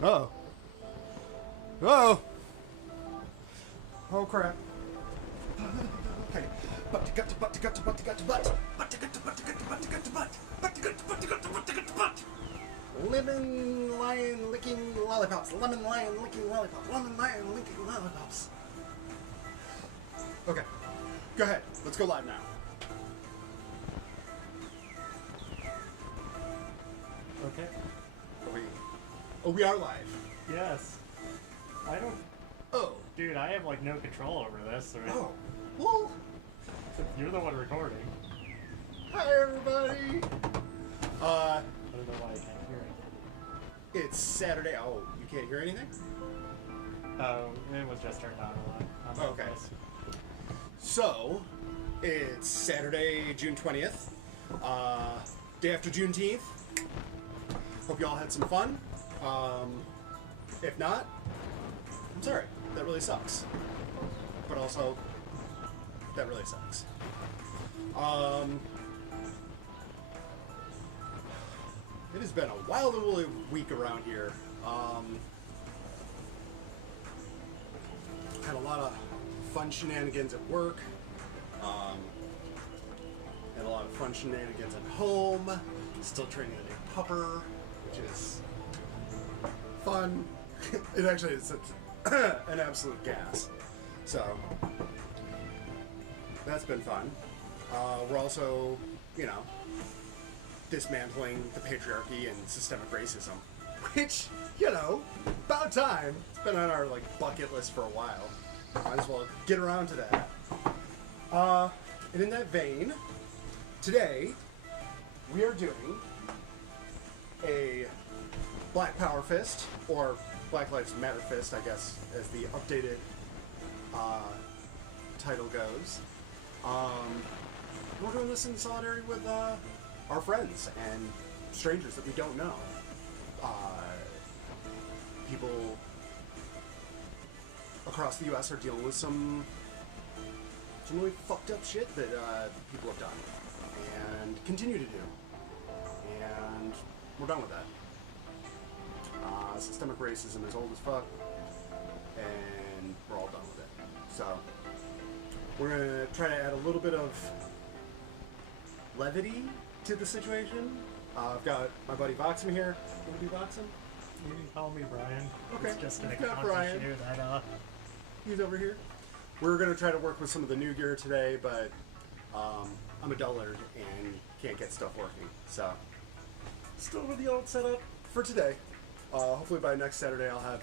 Uh-oh. Uh-oh. Oh, crap. Okay. Butt to gut to butt to gut to butt to gut to butt. Butt to gut to butt to gut to butt to gut to butt. Butt to gut to butt to gut to butt to gut to butt. Lemon lion licking lollipops. Lemon lion licking lollipops. Lemon lion licking lollipops. Okay. Go ahead. Let's go live now. Okay. We are live. Yes. I don't... Oh. Dude, I have, like, no control over this. Or Oh. Well. You're the one recording. Hi, everybody. I don't know why I can't hear it. It's Saturday. Oh, you can't hear anything? Oh, it was just turned on a lot. Okay. So, it's Saturday, June 20th. Day after Juneteenth. Hope you all had some fun. If not, I'm sorry. That really sucks. But also, that really sucks. It has been a wild and woolly week around here. Had a lot of fun shenanigans at work. Had a lot of fun shenanigans at home. Still training a new pupper, which is fun. It actually is an absolute gas. So that's been fun. We're also, dismantling the patriarchy and systemic racism, which, about time. It's been on our bucket list for a while. Might as well get around to that. And in that vein, today we are doing a Black Power Fist, or Black Lives Matter Fist, I guess, as the updated title goes. We're doing this in solidarity with our friends and strangers that we don't know. People across the U.S. are dealing with some really fucked up shit that people have done and continue to do. And we're done with that. Systemic racism is old as fuck, and we're all done with it. So we're gonna try to add a little bit of levity to the situation. I've got my buddy Voxum here. You wanna do Voxum? You can call me Brian. Okay. It's just an You've got account Brian. issue that, He's over here. We're gonna try to work with some of the new gear today, but I'm a dullard and can't get stuff working. So still with the old setup for today. Hopefully by next Saturday I'll have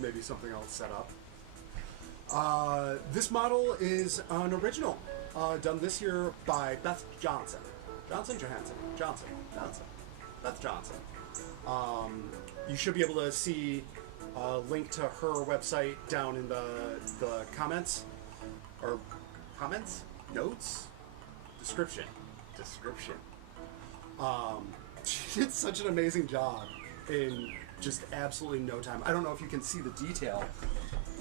maybe something else set up. This model is an original, done this year by Beth Johnson. Beth Johnson. You should be able to see a link to her website down in the comments. Or comments? Notes? Description. She did such an amazing job in just absolutely no time. I don't know if you can see the detail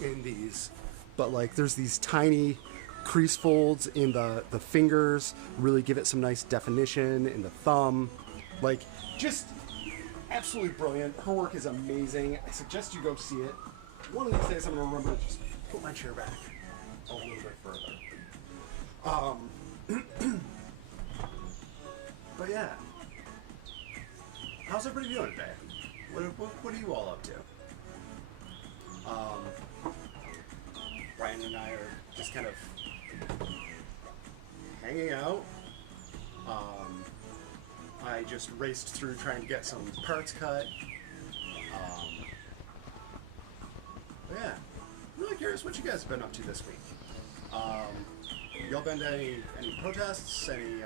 in these, but there's these tiny crease folds in the fingers, really give it some nice definition in the thumb. Just absolutely brilliant. Her work is amazing. I suggest you go see it. One of these days I'm going to remember to just put my chair back a little bit further. But yeah. How's everybody doing today? What are you all up to? Brian and I are just kind of hanging out. I just raced through trying to get some parts cut. Yeah, I'm really curious what you guys have been up to this week. Y'all been to any protests? Any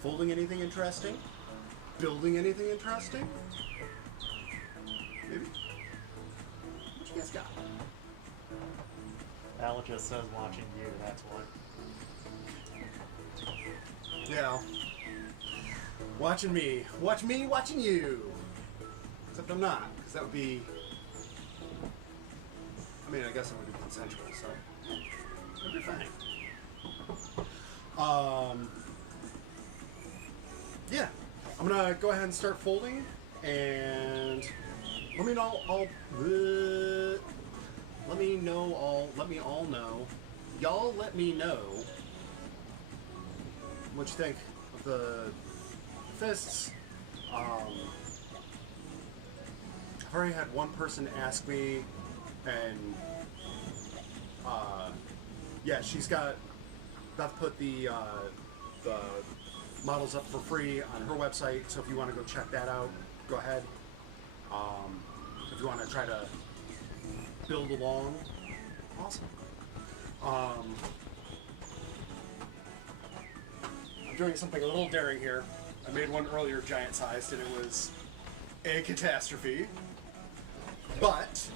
folding anything interesting? Building anything interesting? Maybe? What you guys got? Al just says watching you, that's what. Yeah. Watching me. Watch me watching you. Except I'm not, because that would be... I guess it would be consensual, so... It'd be fine. Yeah. I'm gonna go ahead and start folding, And let me know all. Let me know all. Let me all know. Y'all let me know what you think of the fists. I've already had one person ask me, and yeah, Beth put the models up for free on her website, so if you want to go check that out, go ahead. If you want to try to build along, awesome. I'm doing something a little daring here. I made one earlier giant sized and it was a catastrophe, but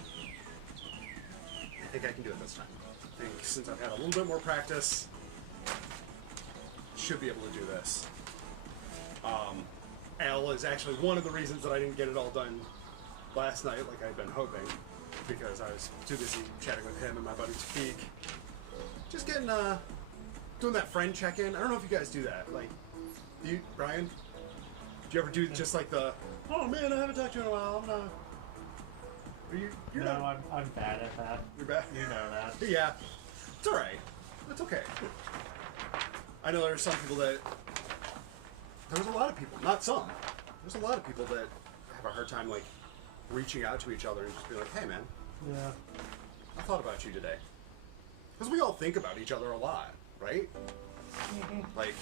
I think I can do it this time. I think since I've had a little bit more practice, should be able to do this. Al is actually one of the reasons that I didn't get it all done last night like I'd been hoping, because I was too busy chatting with him and my buddy Tafik. Just getting, doing that friend check-in. I don't know if you guys do that. Like, do you, Brian? Do you ever do just like the, oh man, I haven't talked to you in a while, I'm not... You're no, not... I'm bad at that. You're bad? You know that. Yeah. It's alright. It's okay. I know there's some people that... There's a lot of people, not some. There's a lot of people that have a hard time, like, reaching out to each other and just be like, hey man, Yeah. I thought about you today. Because we all think about each other a lot, right? Like,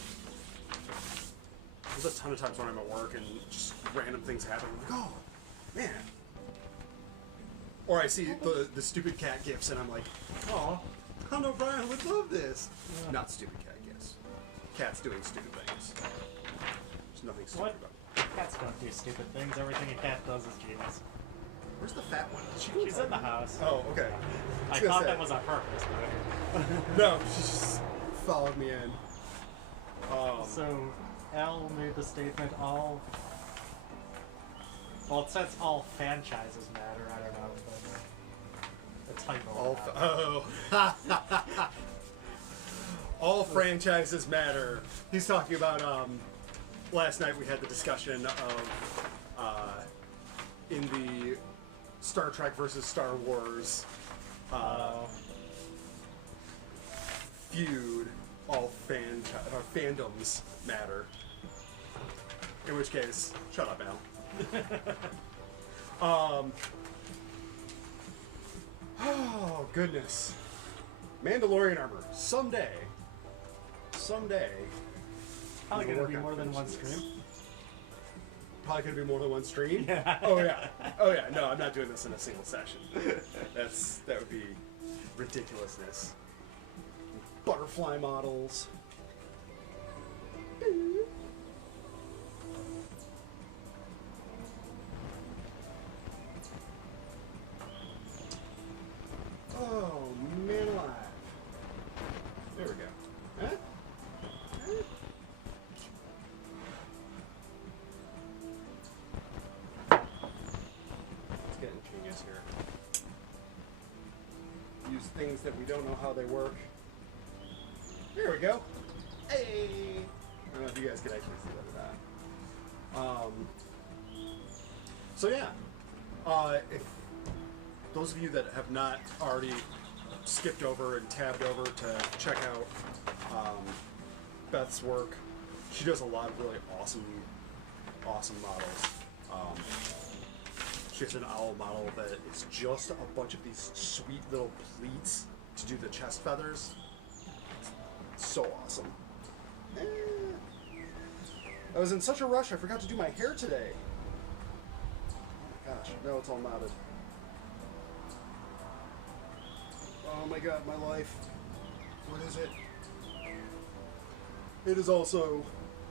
there's a ton of times when I'm at work and just random things happen. I'm like, oh, man. Or I see the stupid cat gifs and I'm like, oh, I know Brian would love this. Yeah. Not stupid cat gifs. Cats doing stupid things. There's nothing stupid What? about it. Cats don't do stupid things. Everything a cat does is genius. Where's the fat one? She's in the house. Oh, okay. I was gonna thought say. that was on purpose, but... No, she just followed me in. So, Al made the statement, all... Well, it says all franchises matter, I don't know, but... A typo. All franchises matter. He's talking about, last night we had the discussion of, in the Star Trek versus Star Wars, feud, all fandoms matter. In which case, shut up, Al. Oh, goodness. Mandalorian armor. Someday. Probably we'll gonna work be on more than one finishing stream. this. Probably gonna be more than one stream? Yeah. Oh, yeah. No, I'm not doing this in a single session. That would be ridiculousness. Butterfly models. Oh, man alive. There we go. Huh? It's getting genius here. Use things that we don't know how they work. There we go. Hey! I don't know if you guys can actually see that or not. So yeah, if those of you that have not already skipped over and tabbed over to check out Beth's work, she does a lot of really awesome models. She has an owl model that is just a bunch of these sweet little pleats to do the chest feathers. It's so awesome. I was in such a rush, I forgot to do my hair today. Oh my gosh, now it's all knotted. Oh my god, my life. What is it? It is also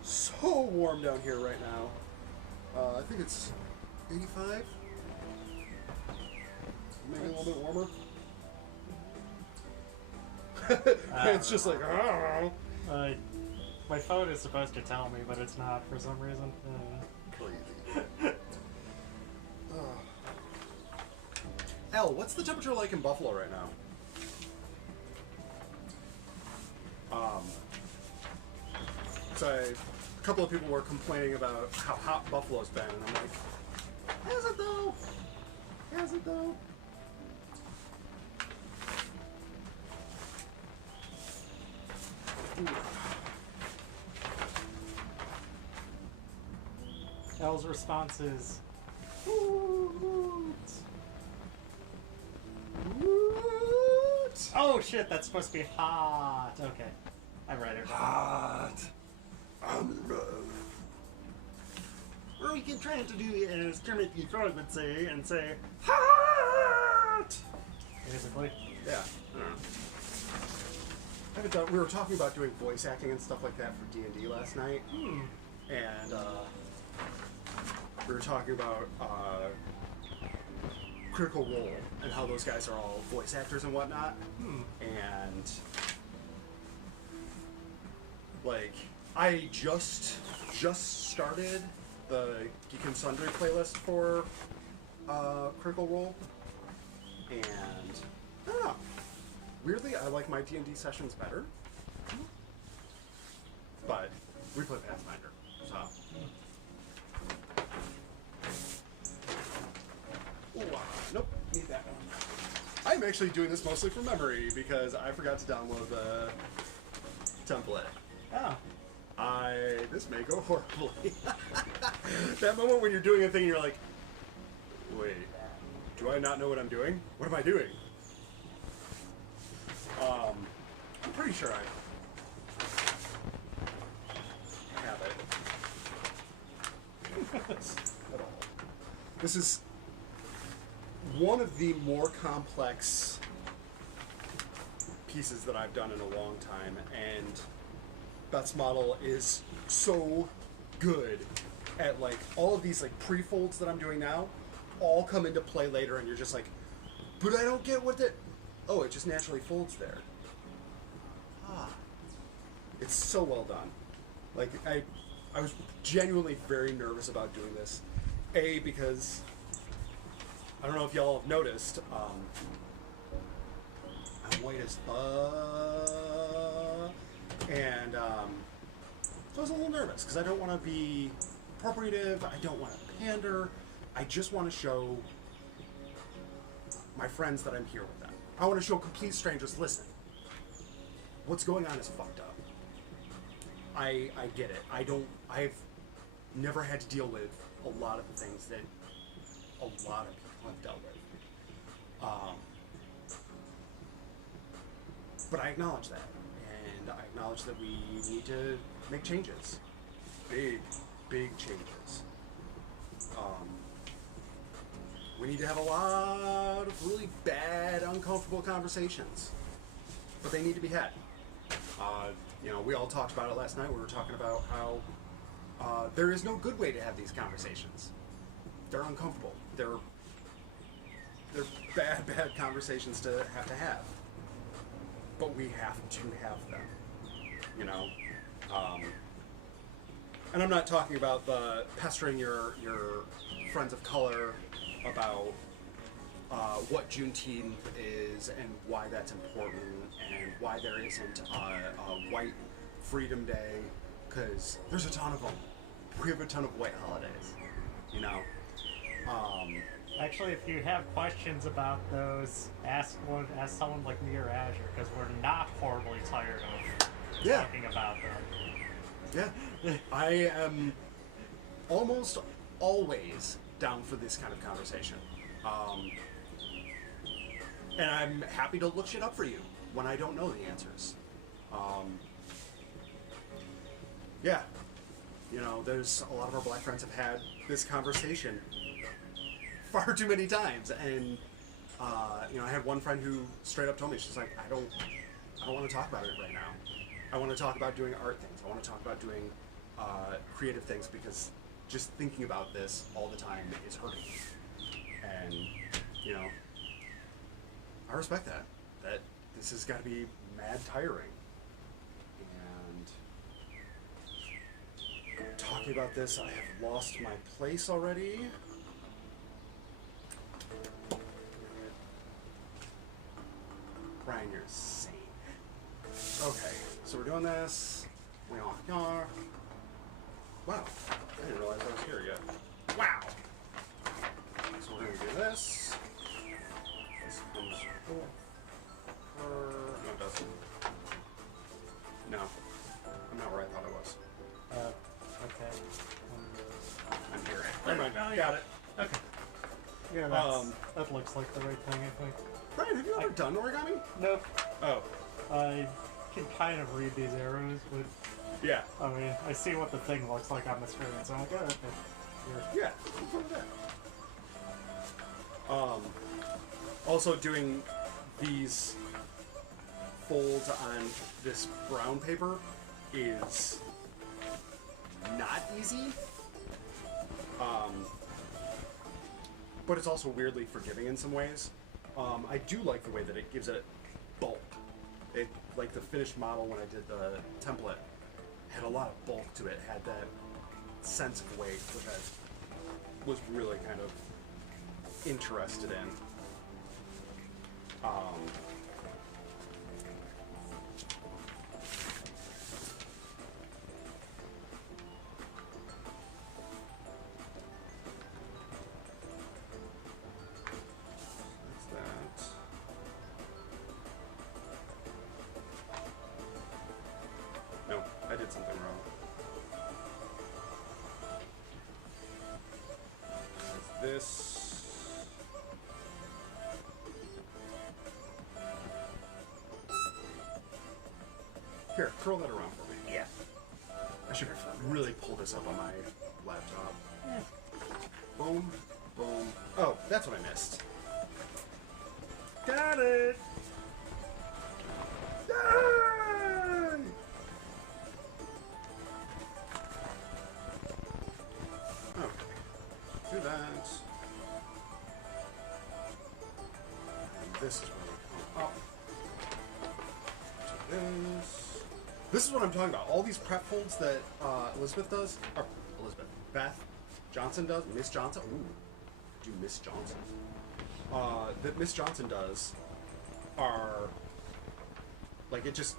so warm down here right now. I think it's 85? Maybe a little bit warmer. It's just like, oh. My phone is supposed to tell me, but it's not for some reason. Crazy. Elle, what's the temperature like in Buffalo right now? So a couple of people were complaining about how hot Buffalo's been, and I'm like, Has it though? Has it though? Elle's response is, woot. Woot. Oh shit, that's supposed to be hot. Okay. I read it. Hot. Or we can try to do as Kermit the Frog would say, and say, hot! Basically. Yeah, I don't know. I haven't done, we were talking about doing voice acting and stuff like that for D&D last night. And we were talking about Critical Role and how those guys are all voice actors and whatnot. And like, I just started the Geek and Sundry playlist for Critical Role, and I don't know. Weirdly, I like my D&D sessions better, but we play Pathfinder, so. Ooh, nope, need that one. I'm actually doing this mostly from memory because I forgot to download the template. Oh. This may go horribly. That moment when you're doing a thing and you're like, wait, do I not know what I'm doing? What am I doing? I'm pretty sure I have it. At all. This is one of the more complex pieces that I've done in a long time, and Beth's model is so good at like all of these like pre-folds that I'm doing now all come into play later, and you're just like, but I don't get what the, oh, it just naturally folds there. It's so well done. Like I was genuinely very nervous about doing this. A, because I don't know if y'all have noticed, I'm white as fuck, and so I was a little nervous because I don't want to be appropriative, I don't want to pander, I just want to show my friends that I'm here with them. I want to show complete strangers, listen, what's going on is fucked up. I get it. I've never had to deal with a lot of the things that a lot of people have dealt with. But I acknowledge that. And I acknowledge that we need to make changes. Big, big changes. We need to have a lot of really bad, uncomfortable conversations. But they need to be had. You know, we all talked about it last night. We were talking about how there is no good way to have these conversations. They're uncomfortable. They're bad, bad conversations to have. But we have to have them. You know? And I'm not talking about the pestering your friends of color about what Juneteenth is and why that's important and why there isn't a white Freedom Day, because there's a ton of them. We have a ton of white holidays, you know. Actually, if you have questions about those, ask someone like me or Azure, because we're not horribly tired of talking about them. Yeah, I am almost always down for this kind of conversation. And I'm happy to look shit up for you when I don't know the answers. Yeah, you know, there's a lot of our black friends have had this conversation far too many times, and you know, I had one friend who straight up told me, she's like, I don't want to talk about it right now. I want to talk about doing art things. I want to talk about doing creative things, because just thinking about this all the time is hurting me. And you know, I respect that. That this has got to be mad tiring. And talking about this, I have lost my place already. Brian, you're insane. Okay, so we're doing this. We all are. Wow, I didn't realize I was here yet. Wow. Never mind. No, Got it. Okay. Yeah, that looks like the right thing, I think. Brian, have you ever done origami? Nope. Oh. I can kind of read these arrows, but Yeah. I mean, I see what the thing looks like on the screen, so I'm like, oh, okay. Sure. Yeah. What's wrong with that? Also doing these folds on this brown paper is not easy. But it's also weirdly forgiving in some ways. I do like the way that it gives it bulk. It, like the finished model when I did the template, had a lot of bulk to it, had that sense of weight, which I was really kind of interested in. No, I did something wrong. This. Here, curl that around for me. Yeah. I should really pull this up on my laptop. Yeah. Boom, boom. Oh, that's what I missed. Got it! Yay! Okay. Do that. And this is where we come up. Do this. This is what I'm talking about. All these prep folds that Beth Johnson does, Miss Johnson. Ooh, do Miss Johnson. That Miss Johnson does are like it just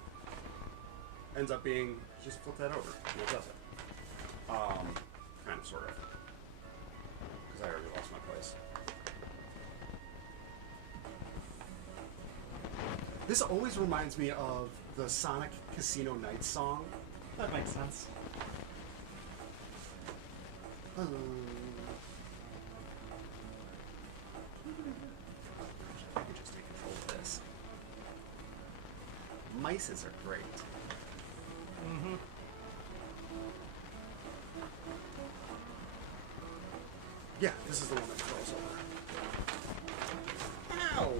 ends up being just flip that over and it does it. Kind of, sort of, because I already lost my place. This always reminds me of the Sonic Casino Nights song. That makes sense. I could just take control of this. Mices are great. Mm-hmm. Yeah, this is the one that curls over. Ow!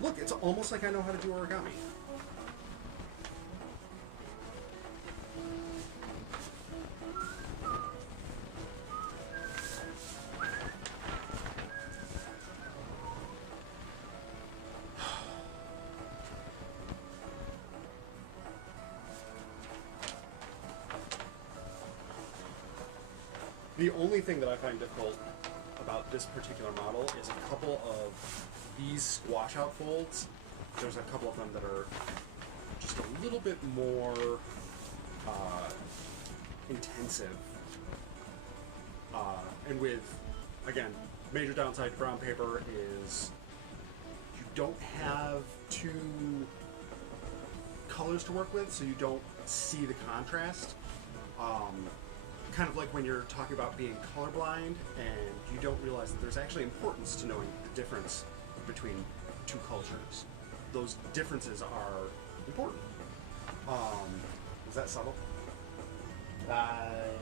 Look, it's almost like I know how to do origami. The only thing that I find difficult about this particular model is a couple of these squash out folds. There's a couple of them that are just a little bit more intensive. And with, again, major downside to brown paper is you don't have two colors to work with, so you don't see the contrast. Kind of like when you're talking about being colorblind and you don't realize that there's actually importance to knowing the difference between two cultures. Those differences are important. Is that subtle? Yes.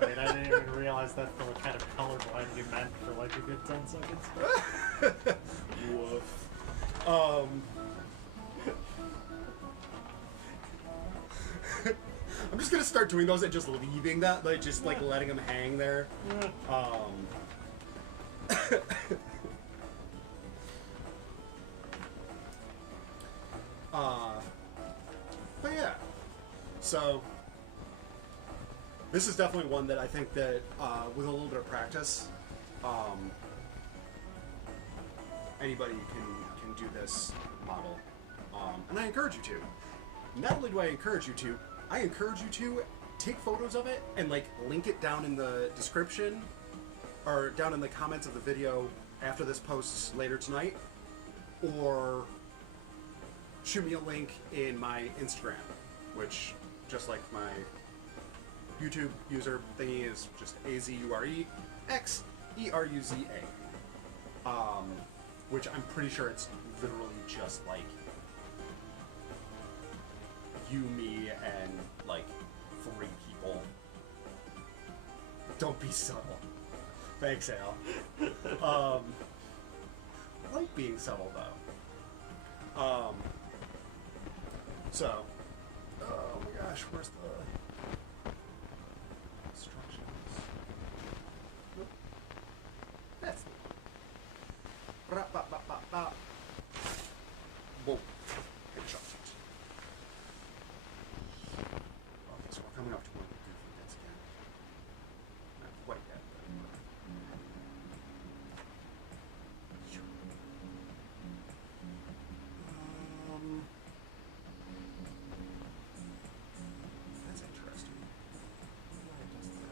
I mean, I didn't even realize that's what kind of colorblind you meant for like a good 10 seconds. Woof. I'm just gonna start doing those and just leaving that, like just like letting them hang there. But yeah, so this is definitely one that I think that with a little bit of practice, anybody can do this model, and I encourage you to. Not only do I encourage you to, I encourage you to take photos of it and like link it down in the description or down in the comments of the video after this posts later tonight, or shoot me a link in my Instagram, which just like my YouTube user thingy is just AZUREXERUZA. Which I'm pretty sure it's literally just like you, me, and like 3 people. Don't be subtle. Thanks, Al. I like being subtle though. So, oh my gosh, where's the instructions? Nope. That's the Whoa. Headshot. Okay, so we're coming up to one of the goofy bits again. Not quite yet, but... That's interesting. Why does that?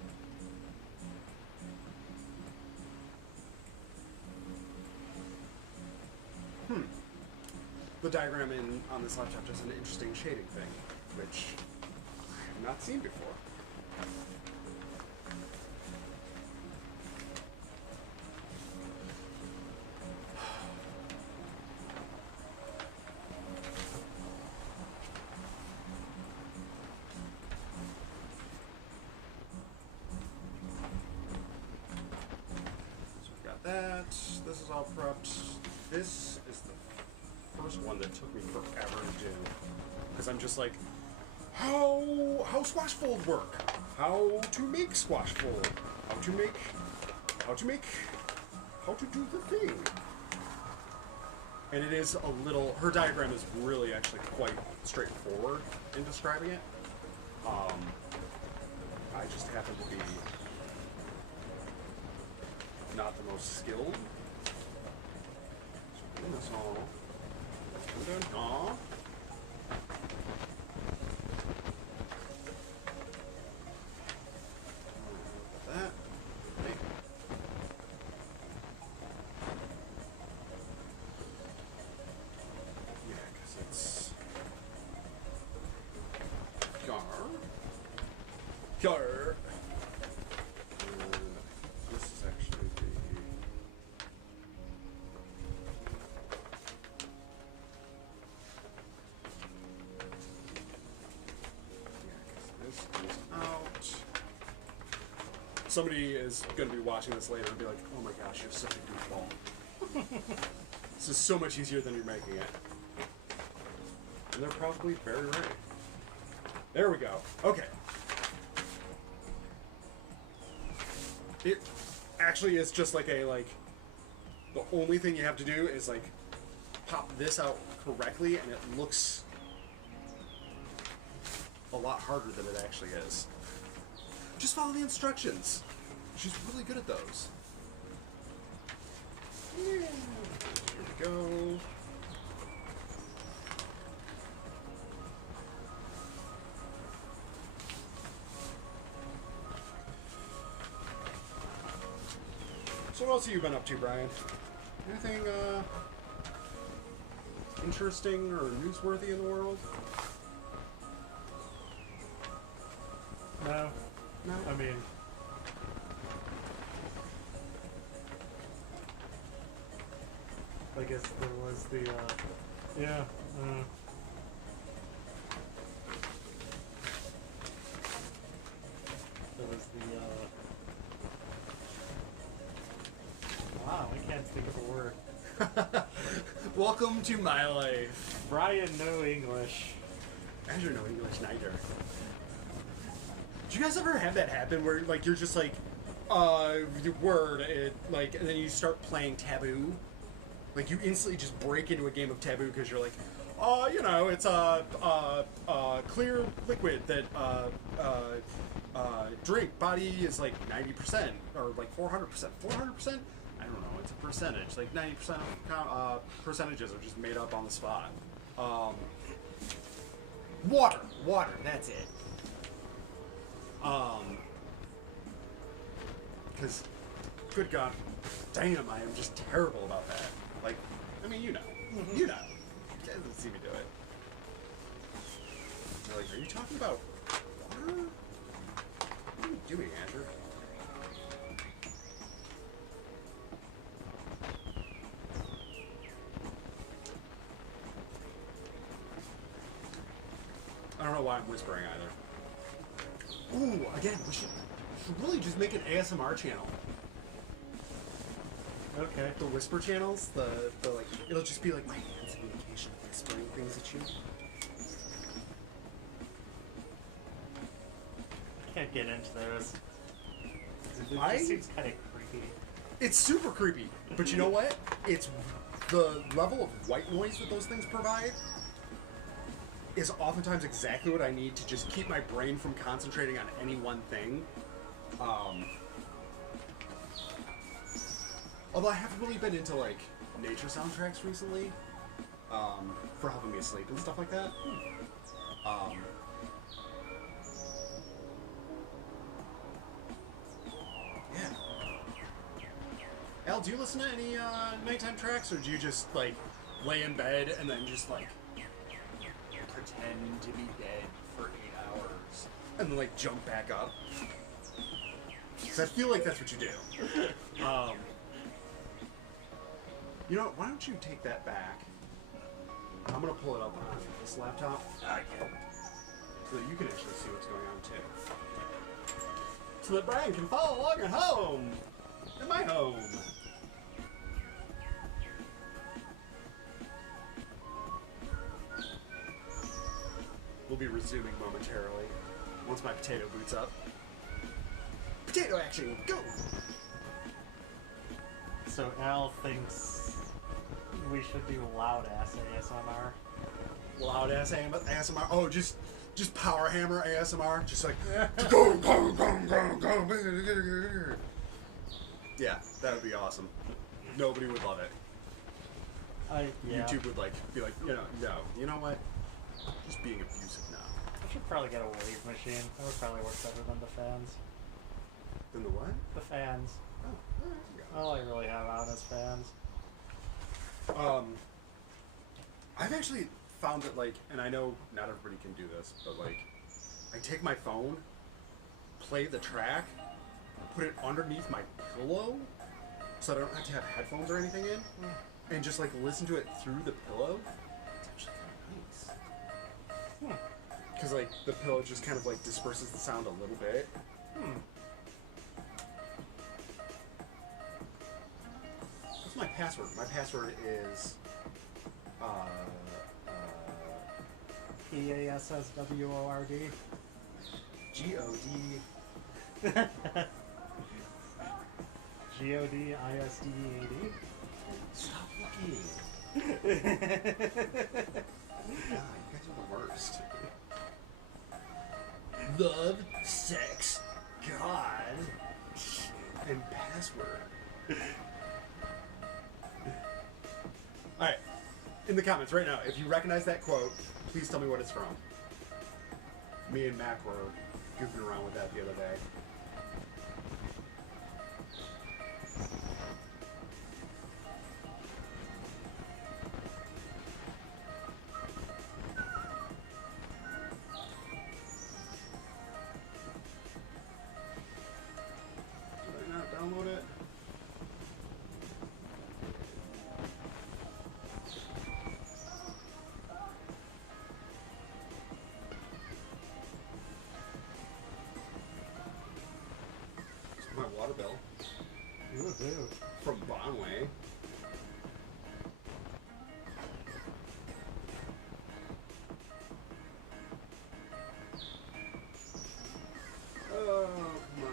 The diagram on this laptop does an interesting shading thing, which I have not seen before. So we've got that. This is all prepped. This is the first one that took me forever to do, because I'm just like, how squash fold work, how to make squash fold, how to do the thing. And it is a little, her diagram is really actually quite straightforward in describing it. I just happen to be not the most skilled. So doing this all. That. Yeah, because it's Gar. This is actually the. Somebody is going to be watching this later and be like, oh my gosh, you're such a goofball. This is so much easier than you're making it. And they're probably very right. There we go. Okay. It actually is just like a, the only thing you have to do is, pop this out correctly, and it looks a lot harder than it actually is. Just follow the instructions. She's really good at those. Yeah. Here we go. So what else have you been up to, Brian? Anything interesting or newsworthy in the world? No. No? I mean, I guess there was the, yeah, there was the, wow, I can't think of a word. Welcome to my life. Brian, no English. Azure, no English neither. Did you guys ever have that happen where, you're just the word, and then you start playing Taboo? You instantly just break into a game of Taboo because you're it's a clear liquid that, drink, body is 90%, or 400%. 400%? I don't know, it's a percentage. 90% of percentages are just made up on the spot. Water, that's it. Because, good God, damn, I am just terrible about that. You know. You know. You guys don't see me do it. They're are you talking about you doing, Azure? I don't know why I'm whispering either. Ooh, again, we should really just make an ASMR channel. Okay. The whisper channels, the like, it'll just be like my hands and occasionally whispering things at you. I can't get into those. It just seems kind of creepy. It's super creepy, but you know what? It's the level of white noise that those things provide is oftentimes exactly what I need to just keep my brain from concentrating on any one thing. Although I haven't really been into like nature soundtracks recently, for helping me asleep and stuff like that. Yeah. Al, do you listen to any nighttime tracks, or do you just like lay in bed and then just like pretend to be dead for 8 hours and then like jump back up? Because I feel like that's what you do. You know what, why don't you take that back? I'm gonna pull it up on this laptop. So that you can actually see what's going on too. So that Brian can follow along at home! In my home! We'll be resuming momentarily once my potato boots up. Potato action, go! So Al thinks we should do loud ass ASMR. Loud ass ASMR. Oh, just power hammer ASMR. Just like go, go, go, go, go. Yeah, that would be awesome. Nobody would love it. Yeah. YouTube would like be like, no. You know what? Just being abusive now. I should probably get a wave machine. That would probably work better than the fans. Than the what? The fans. Oh, alright. All I really have on is fans. I've actually found that, like, and I know not everybody can do this, but like, I take my phone, play the track, put it underneath my pillow, so I don't have to have headphones or anything in, and just like listen to it through the pillow. It's actually kind of nice. Because like the pillow just kind of like disperses the sound a little bit. What's my password? My password is PASSWORD. GOD. GODISDEAD. Stop looking. God, you guys are the worst. Love, sex, God, and password. Alright, in the comments right now, if you recognize that quote, please tell me what it's from. Me and Mac were goofing around with that the other day. Did I not download it? My water bill Ooh. from Bonway. Oh, come on.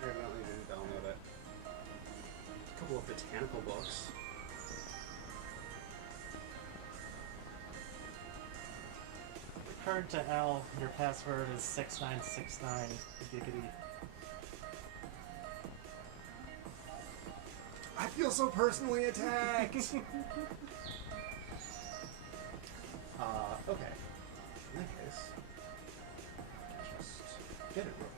I evidently didn't download it. A couple of botanical books. Card to L, your password is 6969 giggity. I feel so personally attacked! Okay. In that case, just get it real quick.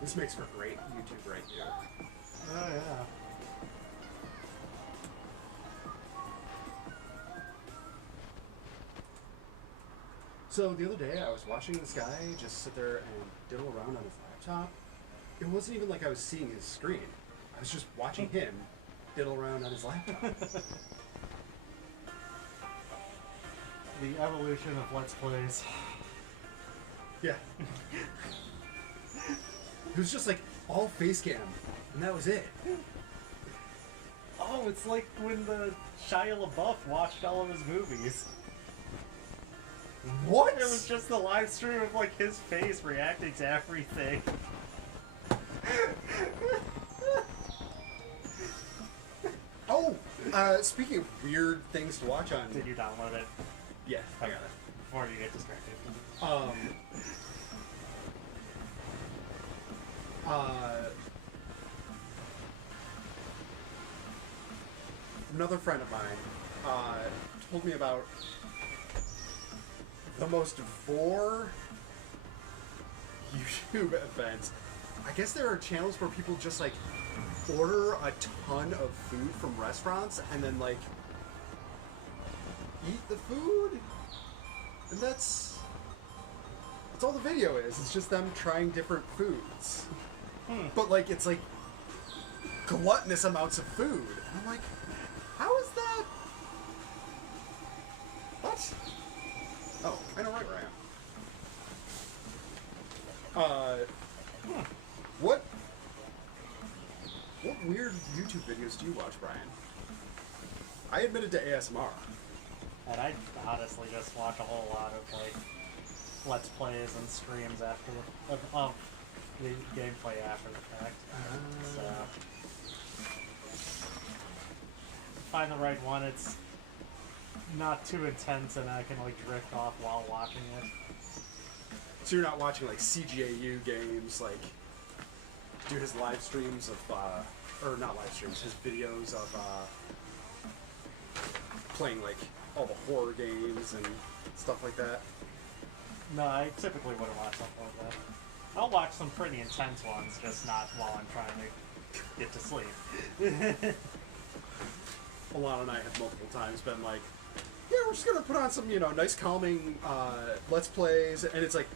This makes for great YouTube right here. Oh, yeah. So the other day, I was watching this guy just sit there and diddle around on his laptop. It wasn't even like I was seeing his screen. I was just watching him diddle around on his laptop. The evolution of Let's Plays. Yeah. It was just like all face cam, and that was it. Oh, it's like when the Shia LaBeouf watched all of his movies. What? It was just the live stream of like his face reacting to everything. Oh, speaking of weird things to watch on. Did you download it? Yeah, I got it. Before you get distracted. Another friend of mine told me about the most vor YouTube events. I guess there are channels where people just like order a ton of food from restaurants and then like eat the food, and that's all the video is. It's just them trying different foods, but like it's like gluttonous amounts of food. And I'm like, how is that? What? Oh, I know right where I am. What weird YouTube videos do you watch, Brian? I admitted to ASMR. And I honestly just watch a whole lot of like Let's Plays and streams after of the gameplay after the fact. So find the right one. It's not too intense, and I can like drift off while watching it. So you're not watching like CGAU games, like do his live streams of, or not live streams, his videos of playing like all the horror games and stuff like that? No, I typically wouldn't watch something like that. I'll watch some pretty intense ones, just not while I'm trying to get to sleep. Alana and I have multiple times been like, yeah, we're just gonna put on some, nice calming Let's Plays, and it's like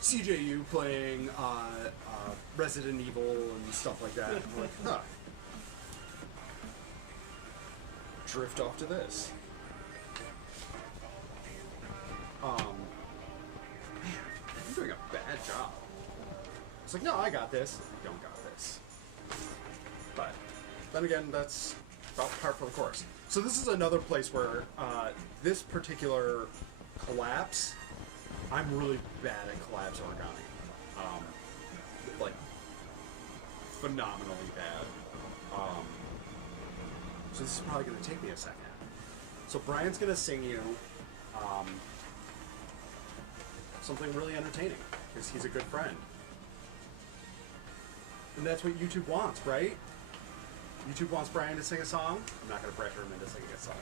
CJU playing Resident Evil and stuff like that. And we're like, huh. Drift off to this. Man, I'm doing a bad job. It's like, no, I got this. I don't got this. But then again, that's about par for the course. So this is another place where this particular collapse, I'm really bad at collapse origami. Like, phenomenally bad. So this is probably going to take me a second. So Brian's going to sing you something really entertaining, because he's a good friend. And that's what YouTube wants, right? YouTube wants Brian to sing a song. I'm not going to pressure him into singing a song.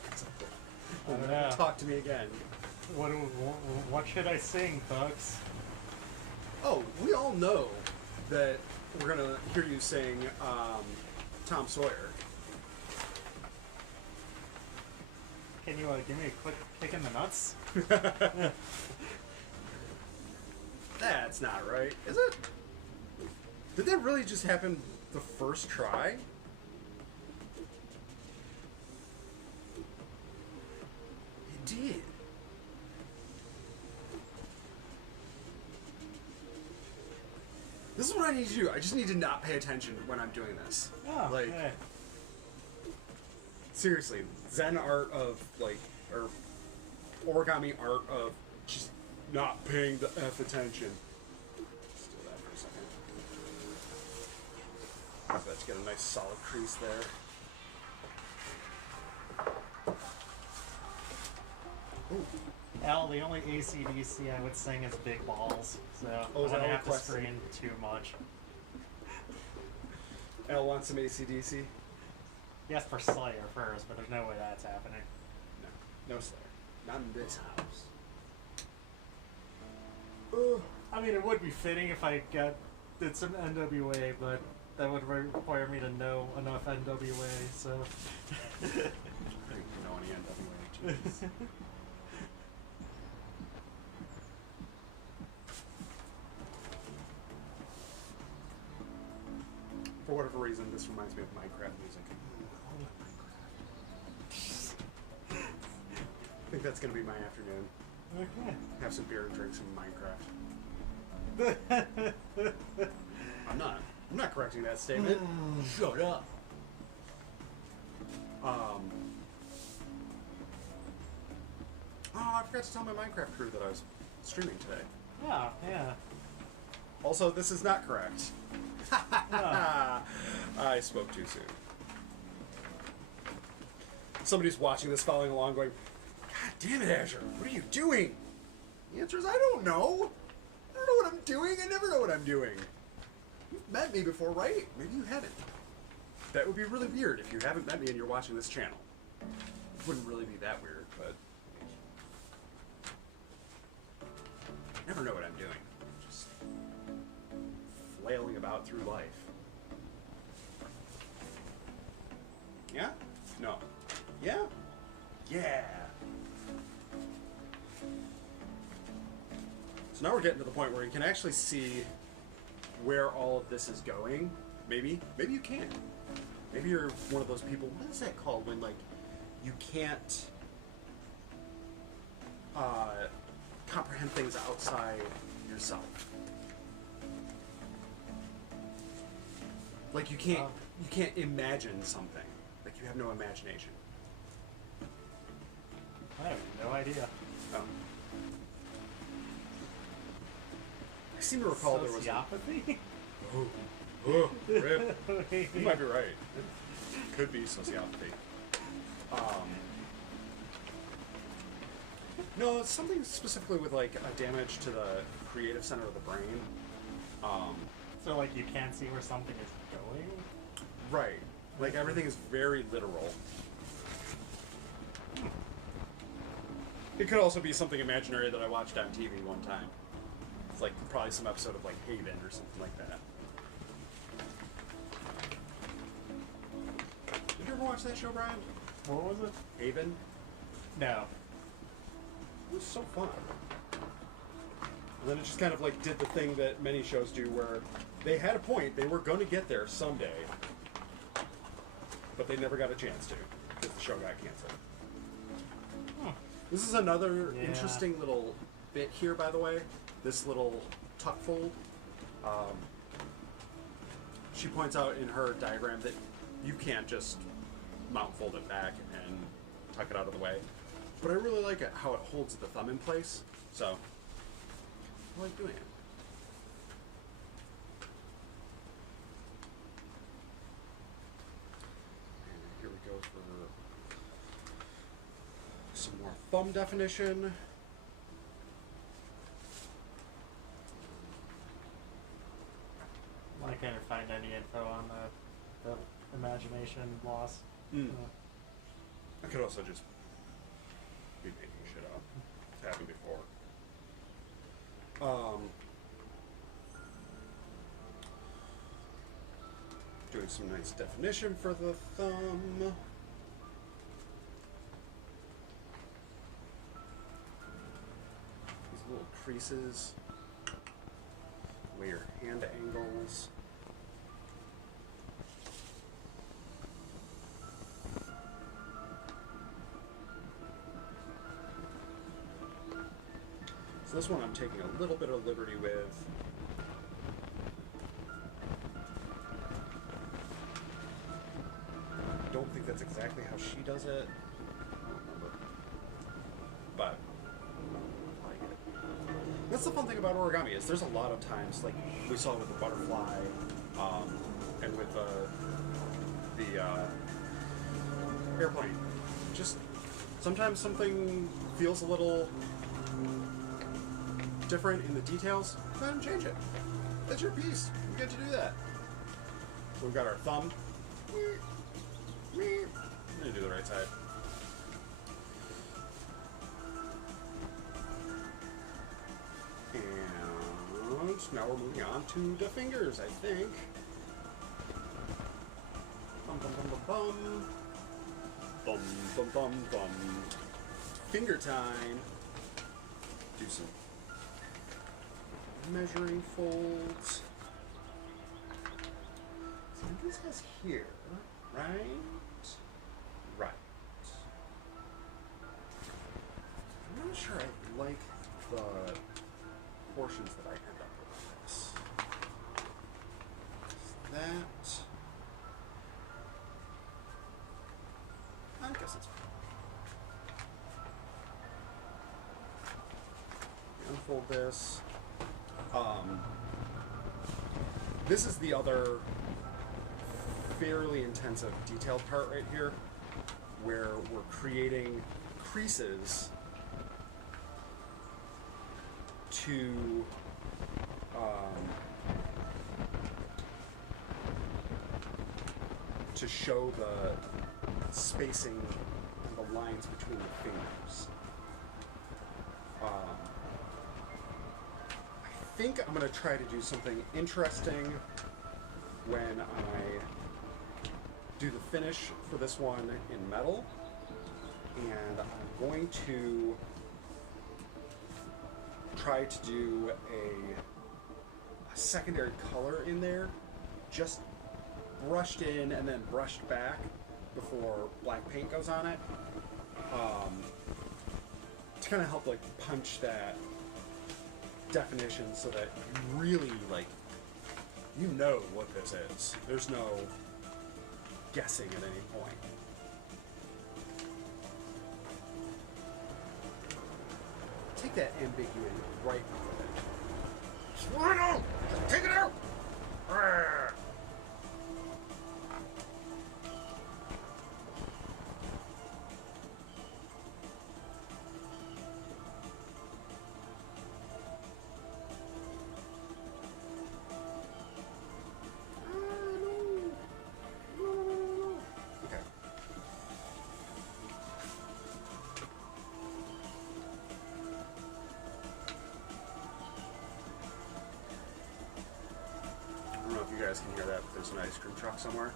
Talk to me again. What should I sing, folks? Oh, we all know that we're going to hear you sing Tom Sawyer. Can you give me a quick kick in the nuts? That's not right, is it? Did that really just happen the first try? It did. This is what I need to do. I just need to not pay attention when I'm doing this. Oh, like, okay. Seriously, Zen art of, like, or origami art of just not paying the F attention. Let's do that for a second. Let's get a nice solid crease there. Ooh. Al, the only AC/DC I would sing is Big Balls, so Oh, I don't have to requested? scream too much. Al wants some AC/DC? Yes, for Slayer first, but there's no way that's happening. No Slayer. Not in this house. I mean, it would be fitting if I got it's an NWA, but that would require me to know enough NWA, so. I don't know any NWA. Jeez. For whatever reason, this reminds me of Minecraft music. I think that's going to be my afternoon. Okay. Have some beer and drink some Minecraft. I'm not correcting that statement. Shut up. Oh, I forgot to tell my Minecraft crew that I was streaming today. Yeah. Also, this is not correct. I spoke too soon. Somebody's watching this, following along, going, "God damn it, Azure, what are you doing?" The answer is, I don't know. I don't know what I'm doing. I never know what I'm doing. You've met me before, right? Maybe you haven't. That would be really weird if you haven't met me and you're watching this channel. It wouldn't really be that weird, but I never know what I'm doing. Just flailing about through life. Yeah? No. Yeah? Yeah. So now we're getting to the point where you can actually see where all of this is going. Maybe you can. Maybe you're one of those people, what is that called when, like, you can't comprehend things outside yourself? Like you can't imagine something. Like you have no imagination. I have no idea. Oh. I seem to recall there was Sociopathy? Rip. You might be right. It could be sociopathy. No, it's something specifically with like a damage to the creative center of the brain. So like you can't see where something is going? Right. Like everything is very literal. It could also be something imaginary that I watched on TV one time. It's like probably some episode of like Haven or something like that. Did you ever watch that show, Brian? What was it? Haven? No. It was so fun. And then it just kind of like did the thing that many shows do where they had a point, they were going to get there someday, but they never got a chance to because the show got canceled. This is another interesting little bit here, by the way. This little tuck fold. She points out in her diagram that you can't just mount fold it back and tuck it out of the way. But I really like it how it holds the thumb in place. So I like doing it. And here we go for some more thumb definition. I can't find any info on the imagination loss. I could also just be making shit up. It's happened before. Doing some nice definition for the thumb. These little creases. Where your hand angles. So this one I'm taking a little bit of liberty with. I don't think that's exactly how she does it. I don't remember. But I like it. That's the fun thing about origami is there's a lot of times, like we saw with the butterfly, and with the airplane. Just sometimes something feels a little different in the details. Go ahead and change it. That's your piece. You get to do that. So we've got our thumb. I'm gonna do the right side. And now we're moving on to the fingers, I think. Bum bum bum bum bum. Bum bum bum bum. Finger time. Do some measuring folds. So this has here, right? Right. I'm not sure I like the portions that I end up with this. That. I guess it's fine. Unfold this. This is the other fairly intensive detailed part right here, where we're creating creases to show the spacing and the lines between the fingers. I think I'm going to try to do something interesting when I do the finish for this one in metal, and I'm going to try to do a secondary color in there, just brushed in and then brushed back before black paint goes on it, to kind of help like punch that definition so that you really like, you know what this is. There's no guessing at any point. Take that ambiguity right out of it. Swallow it out! Take it out! Arrgh. I don't know if you guys can hear that, but there's an ice cream truck somewhere.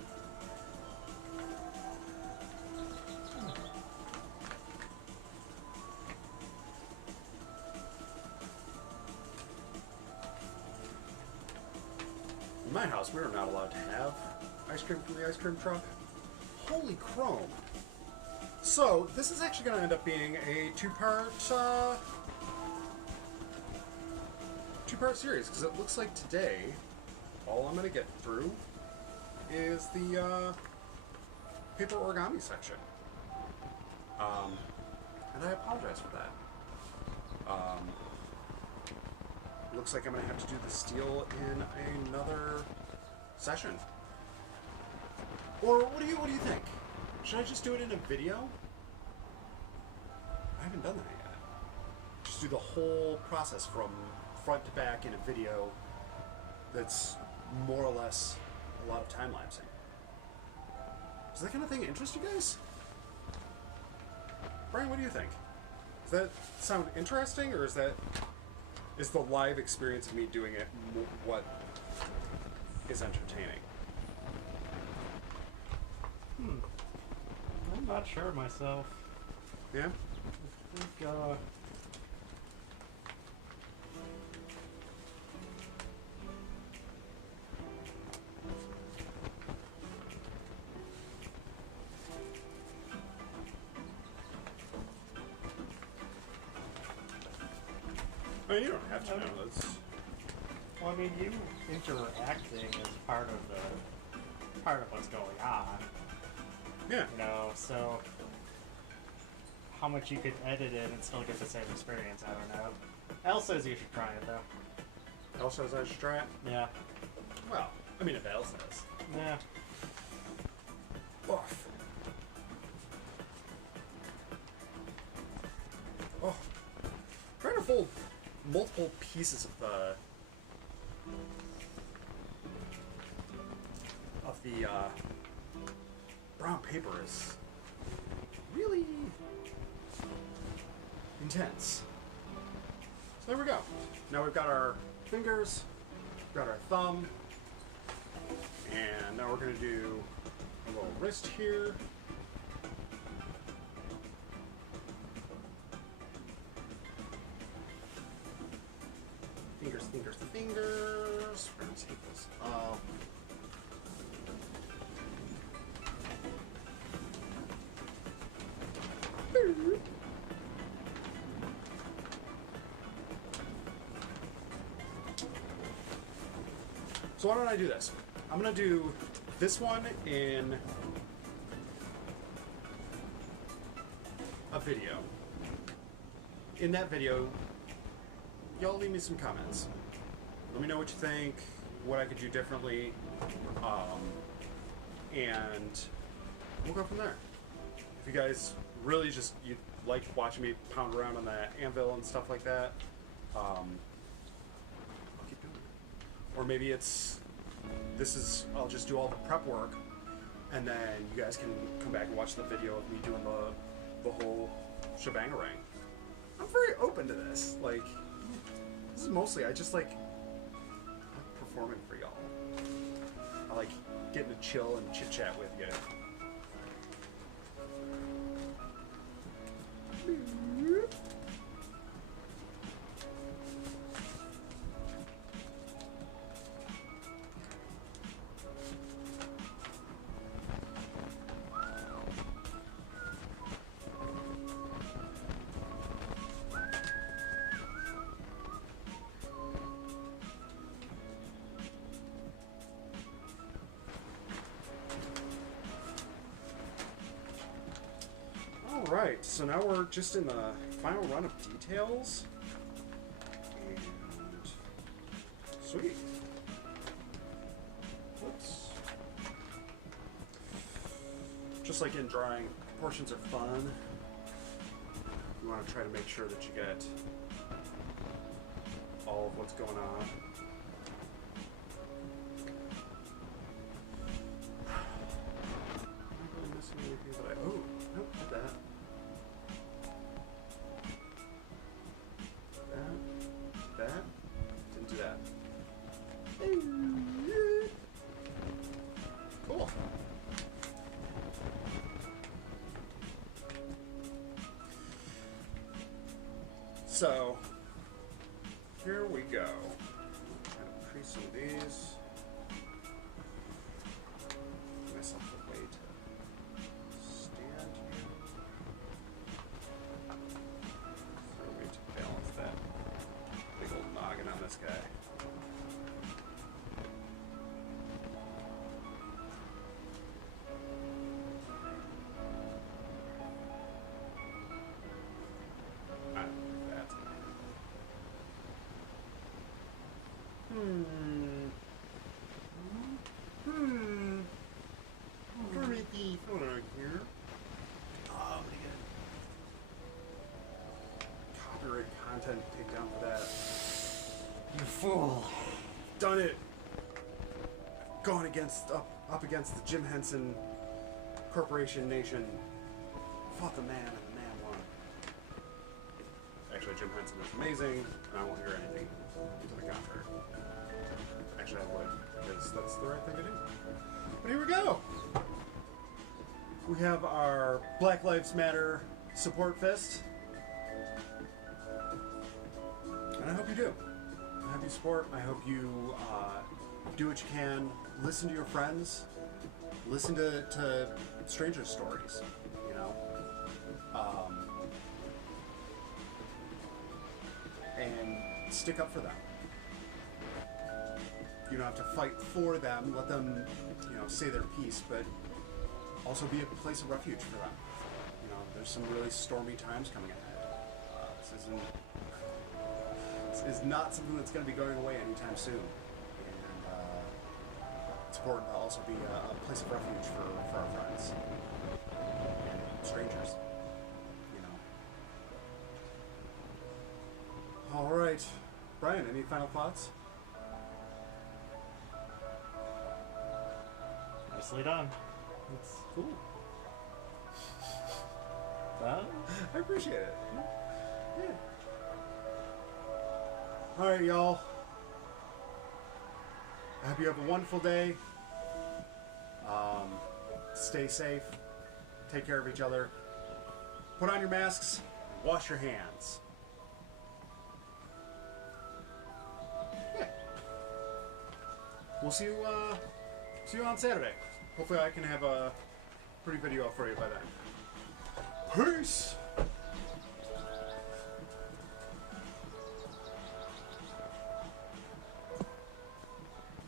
In my house, we are not allowed to have ice cream from the ice cream truck. Holy chrome. So, this is actually going to end up being a two-part series, because it looks like today all I'm going to get through is the paper origami section. And I apologize for that. Looks like I'm going to have to do the steel in another session. Or what do you think? Should I just do it in a video? I haven't done that yet. Just do the whole process from front to back in a video that's more or less a lot of time-lapsing. Does that kind of thing interest you guys? Brian, what do you think? Does that sound interesting, or is the live experience of me doing it what is entertaining? I'm not sure myself. Yeah? I think, I mean, you don't have to know. That's... well, I mean, you interacting is part of what's going on. Yeah. You know, so how much you could edit it and still get the same experience, I don't know. Elle says you should try it, though. Elle says I should try it? Yeah. Well, I mean, if Elle says. Yeah. Off. Oh. Trying to fold multiple pieces of the brown paper is really intense. So there we go. Now we've got our fingers, got our thumb, and now we're going to do a little wrist here. Fingers, fingers, fingers. We're going to take this up. So why don't I do this? I'm going to do this one in a video. In that video, y'all leave me some comments. Let me know what you think, what I could do differently, and we'll go from there. If you guys really just, you like watching me pound around on that anvil and stuff like that, I'll keep doing it. Or maybe I'll just do all the prep work, and then you guys can come back and watch the video of me doing the whole shebang-a-rang. I'm very open to this. Like, this is mostly, I just like performing for y'all. I like getting to chill and chit-chat with you. Alright, so now we're just in the final run of details. And sweet. Whoops. Just like in drawing, proportions are fun. You want to try to make sure that you get all of what's going on. I'm not really missing anything that oh, nope, did that. That didn't do that. Cool. So here we go. Kind of crease some of these. Give myself a way to stand here. So a way to balance that big old noggin on this guy. I don't like that. Pretty hold on here. Oh, I'm gonna get copyright content takedown for that. You fool. Done it. Gone up against the Jim Henson Corporation Nation. Fought the man and the man won. Actually, Jim Henson is amazing, and I won't hear anything to the contrary. Actually, I would, because that's the right thing to do. But here we go. We have our Black Lives Matter support fist. And I hope you do. I hope you support. I hope you do what you can. Listen to your friends. Listen to strangers' stories, you know. And stick up for them. You don't have to fight for them. Let them, you know, say their piece, but also be a place of refuge for them. You know, there's some really stormy times coming ahead. This is not something that's going to be going away anytime soon. And it's important to also be a place of refuge for our friends and strangers. You know. All right, Brian. Any final thoughts? Nicely done. It's cool. Done? I appreciate it. Yeah. All right, y'all. I hope you have a wonderful day. Stay safe. Take care of each other. Put on your masks. Wash your hands. Yeah. We'll see you on Saturday. Hopefully I can have a pretty video for you by then. Peace!